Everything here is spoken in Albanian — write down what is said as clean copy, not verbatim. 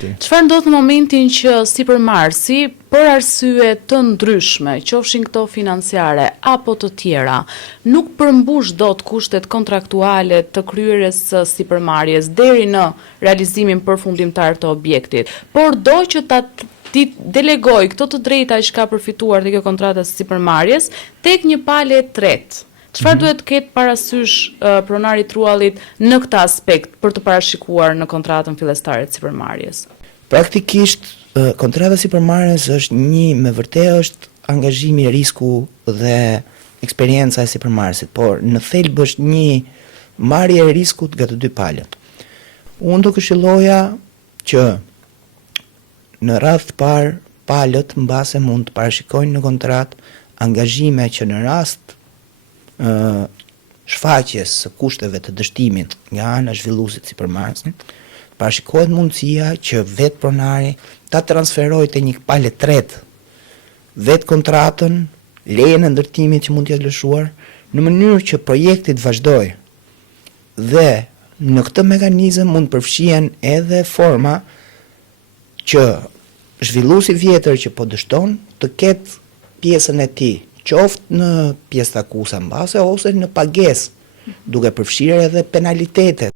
Çfarë ndodh në momentin që sipërmarrësi, për arsye të ndryshme, qofshin këto financiare apo të tjera, nuk përmbush dot kushtet kontraktuale të kryerjes së sipërmarrjes deri në realizimin përfundimtar të objektit, por do që ti delegoj këto të drejta që ka përfituar dhe kjo kontrata së sipërmarrjes tek një palë tretë. Çfarë duhet të ketë parasysh pronari i truallit në këtë aspekt për të parashikuar në kontratën fillestare të sipërmarrjes? Praktikisht, kontrata sipërmarrjes është me vërtet është angazhimi i risku dhe eksperienca e sipërmarrësit, por në thelb është një marrje e riskut nga të dy palët. Unë do këshilloja që në radhë të parë palët mbase mund të parashikojnë në kontratë angazhime që në rast shfaqjes së kushteve të dështimit nga ana zhvilluesit sipërmarrësit, parashikohet mundësia që vetë pronari ta transferojë te një palë tretë vetë kontratën, lejen e ndërtimit që mund të jetë lëshuar, në mënyrë që projekti të vazhdojë. Dhe në këtë mekanizëm mund përfshihen edhe forma që zhvilluesi vjetër që po dështon të ketë pjesën e tij, qoftë në pjesë takuesa mbase ose në pagesë, duke përfshirë edhe penalitetet.